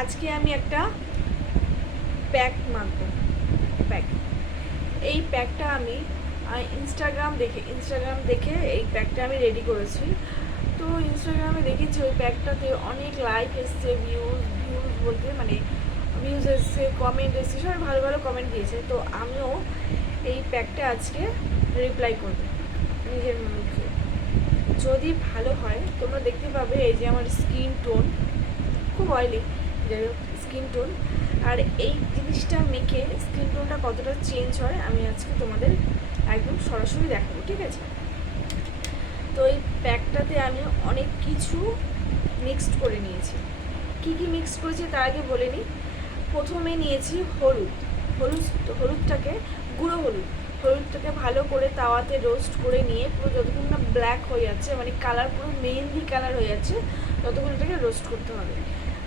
আজকে আমি একটা প্যাক মাখবো। প্যাক, এই প্যাকটা আমি ইনস্টাগ্রাম দেখে এই প্যাকটা আমি রেডি করেছি। তো ইনস্টাগ্রামে দেখেছি ওই প্যাকটাতে অনেক লাইক এসছে, ভিউজ বলতে মানে ভিউজ এসছে, কমেন্ট এসছে, সবাই ভালো ভালো কমেন্ট দিয়েছে। তো আমিও এই প্যাকটা আজকে রিপ্লাই করবো নিজের মুখে। যদি ভালো হয় তোমরা দেখতে পাবে এই যে আমার স্কিন টোন খুব অয়েলি, যাই হোক স্কিন টোন, আর এই জিনিসটা মেখে স্কিন টোনটা কতটা চেঞ্জ হয় আমি আজকে তোমাদের একদম সরাসরি দেখাবো, ঠিক আছে? তো এই প্যাকটাতে আমি অনেক কিছু মিক্সড করে নিয়েছি। কি কি মিক্স করেছি তার আগে বলে নিই। প্রথমে নিয়েছি হলুদটাকে, গুঁড়ো হলুদটাকে ভালো করে তাওয়াতে রোস্ট করে নিয়ে পুরো যতক্ষণ না ব্ল্যাক হয়ে যাচ্ছে, মানে কালার পুরো মেহেন্দি কালার হয়ে যাচ্ছে, ততক্ষণ এটাকে রোস্ট করতে হবে।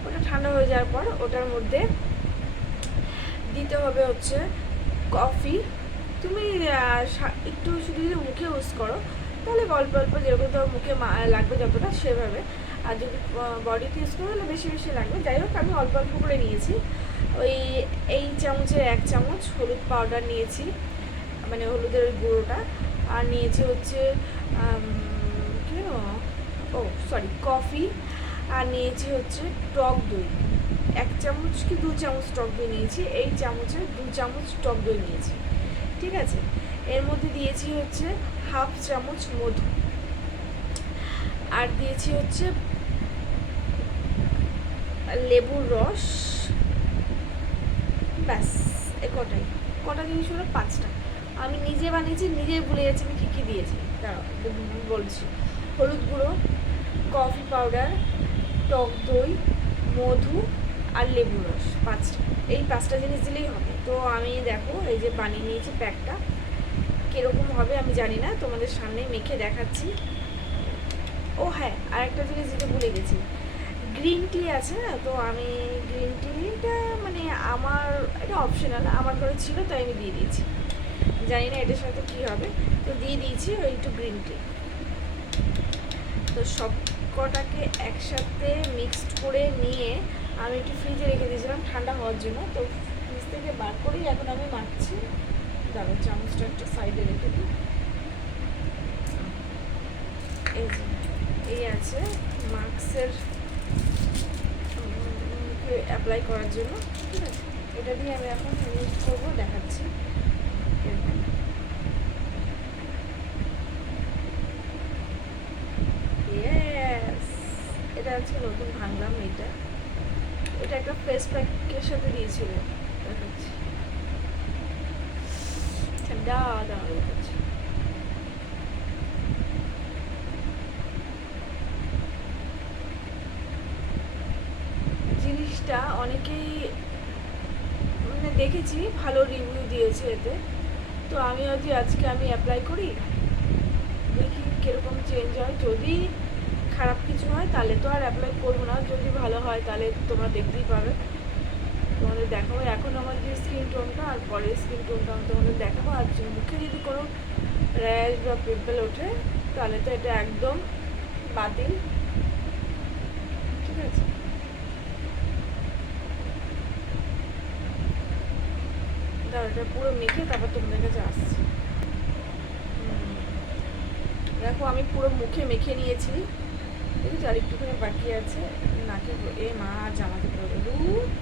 ওটা ঠান্ডা হয়ে যাওয়ার পর ওটার মধ্যে দিতে হবে হচ্ছে কফি। তুমি একটু শুধু যদি মুখে ইউজ করো তাহলে অল্প অল্প যেরকম তোমার মুখে লাগবে যতটা সেভাবে, আর যদি বডিতে ইউজ করো তাহলে বেশি বেশি লাগবে। যাই হোক আমি অল্প অল্প করে নিয়েছি। ওই এই চামচের 1 চামচ হলুদ পাউডার নিয়েছি, মানে হলুদের ওই গুঁড়োটা, আর নিয়েছি হচ্ছে কফি, আর নিয়েছি হচ্ছে টক দই। 1 চামচ কি 2 চামচ টক দই নিয়েছি, এই চামচে 2 চামচ টক দই নিয়েছি, ঠিক আছে? এর মধ্যে দিয়েছি হচ্ছে 1/2 চামচ মধু, আর দিয়েছি হচ্ছে লেবুর রস। ব্যাস, কটা জিনিস হলো 5টা। আমি নিজে বানিয়েছি, নিজেই ভুলে যাচ্ছি আমি কী কী দিয়েছি। দাঁড়াও বলছি। হলুদ গুঁড়ো, কফি পাউডার, টক দই, মধু আর লেবুর রস, 5টা। এই 5টা জিনিস দিলেই হবে। তো আমি দেখো এই যে বানিয়ে নিয়েছি প্যাকটা, কীরকম হবে আমি জানি না, তোমাদের সামনে মেখে দেখাচ্ছি। ও হ্যাঁ, আর একটা জিনিস যেটা ভুলে গেছি, গ্রিন টি আছে না, তো আমি গ্রিন টিটা মানে আমার এটা অপশনাল, আমার ঘরে ছিল তাই আমি দিয়ে দিয়েছি, জানি না এটার সাথে কী হবে, তো দিয়ে দিয়েছি ওই একটু গ্রিন টি। তো সব কটাকে একসাথে মিক্সড করে নিয়ে আমি একটু ফ্রিজে রেখে দিয়েছিলাম ঠান্ডা হওয়ার জন্য। তো ফ্রিজ থেকে বার করেই এখন আমি মাখছি। দাঁড়ো চামচটা একটা সাইডে রেখে দিই। এই যে এই আছে মাস্কের অ্যাপ্লাই করার জন্য, ঠিক আছে? এটা দিয়ে আমি এখন ইউজ করবো, দেখাচ্ছি। এটা আজকে নতুন ভাঙলাম। এটা একটা ফেস প্যাকের সাথে দিয়েছিল, দেখাচ্ছি। ঠান্ডা দেখাচ্ছি। জিনিসটা অনেকেই মানে দেখেছি ভালো রিভিউ দিয়েছে এতে, তো আমি আজকে আমি অ্যাপ্লাই করি, দেখি কীরকম চেঞ্জ হয়। যদি খারাপ কিছু হয় তাহলে তো আর অ্যাপ্লাই করবো না, যদি ভালো হয় তাহলে তোমরা দেখতেই পাবে, তোমাদের দেখাবো। এখন আমার যে স্কিন টোনটা আর পরের স্কিন টোনটা আমি তোমাদের দেখাবো। আর মুখে যদি কোনো র্যাশ বা পিম্পল ওঠে তাহলে তো এটা একদম বাতিল, ঠিক আছে? এটা পুরো মেখে তারপর তোমাদের কাছে আসছি। দেখো আমি পুরো মুখে মেখে নিয়েছি, ঠিক আছে? আর একটুখানি বাকি আছে নাকে। এ মা জামাতে পড়বে,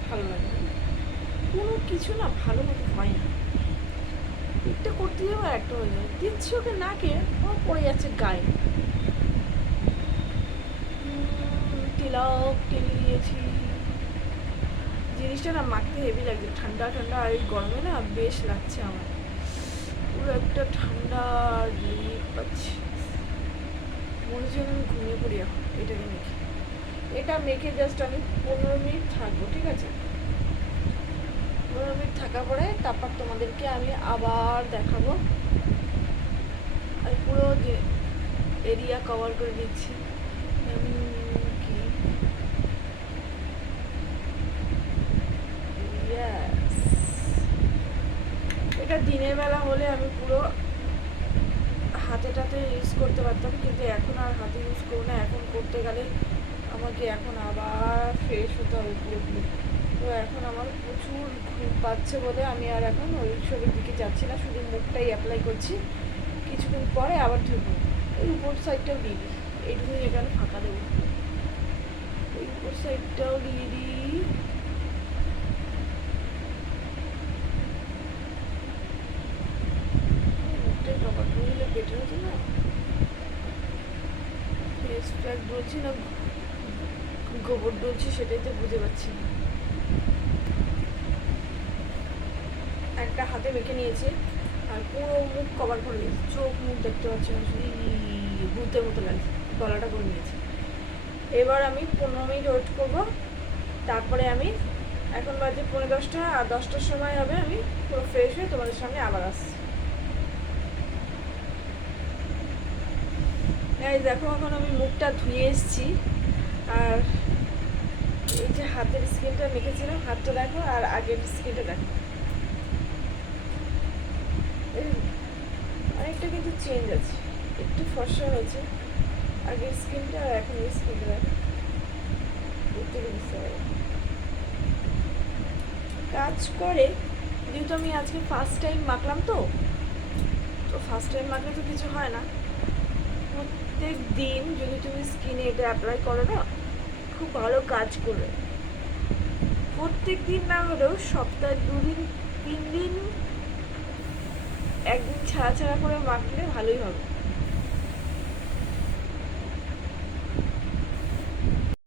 ভালো লাগে না, কোনো কিছু না ভালো মতো হয় না। একটা করতে যাবো আর একটা হয়ে যাবে, দিচ্ছি ওকে নাকে, ও পড়ে যাচ্ছে গায়ে। তিলক টেনে দিয়েছি। জিনিসটা না মাখতে হেভি লাগছে, ঠান্ডা ঠান্ডা, আর এই গরমে না বেশ লাগছে আমার, পুরো একটা ঠান্ডা রিলিফ পাচ্ছি। মনে হচ্ছে আমি ঘুমিয়ে পড়ি এখন। এটা মেখে জাস্ট আমি 15 মিনিট থাকবো, ঠিক আছে? 15 মিনিট থাকার পরে তারপর তোমাদেরকে আমি আবার দেখাবো। আর পুরো এরিয়া কভার করে দিচ্ছি। এটা দিনের বেলা হলে আমি পুরো হাতে টাতে ইউজ করতে পারতাম, কিন্তু এখন আর হাতে ইউজ করবো না। এখন করতে গেলে আমাকে এখন আবার ফ্রেশ হতে হবে পুরোপুরি। তো এখন আমার প্রচুর ঘুম পাচ্ছে বলে আমি আর এখন ওই সবের দিকে যাচ্ছি না, শুধু মুখটাই অ্যাপ্লাই করছি। কিছুক্ষণ পরে আবার ধুবো। ওই উপর সাইডটাও দিয়ে দিই, এইটুকুনি এখানে ফাঁকা দেবো, ওই উপর সাইডটাও দিয়ে দিই। মুখটাই কভার করে দিলে বেটার হতো না? ফেস প্যাক বলছি না গোবর ডলছি সেটাই তো বুঝে পাচ্ছি না। একটা হাতে মেখে নিয়েছি আর পুরো মুখ কভার করে নিয়েছি, চোখ মুখ দেখতে পাচ্ছি না, শুধু ভূতের মতো লাগছে, গলাটা করে নিয়েছি। এবার আমি 15 মিনিট ওয়েট করবো, তারপরে আমি এখন বাজে 10:45 আর 10টার সময় হবে আমি পুরো ফ্রেশ হয়ে তোমাদের সামনে আবার আসছি। দেখো এখন আমি মুখটা ধুয়ে এসেছি, আর এই যে হাতের স্কিনটা মেখেছিলাম, হাতটা দেখো আর আগের স্কিনটা দেখো, অনেকটা কিন্তু চেঞ্জ আছে, একটু ফর্সা হয়েছে আগের স্কিনটা আর এখন এই স্কিনটা দেখো, একটু বুঝতে পারো কাজ করে। যেহেতু আমি আজকে ফার্স্ট টাইম মাখলাম, তো ফার্স্ট টাইম মাখলে তো কিছু হয় না। প্রত্যেক দিন যদি তুমি স্কিনে এটা অ্যাপ্লাই করো না, খুব ভালো কাজ করবে। প্রত্যেক দিন না হলেও সপ্তাহে 2 দিন 3 দিন, একদিন ছাড়া ছাড়া করে মাখলে ভালোই হবে।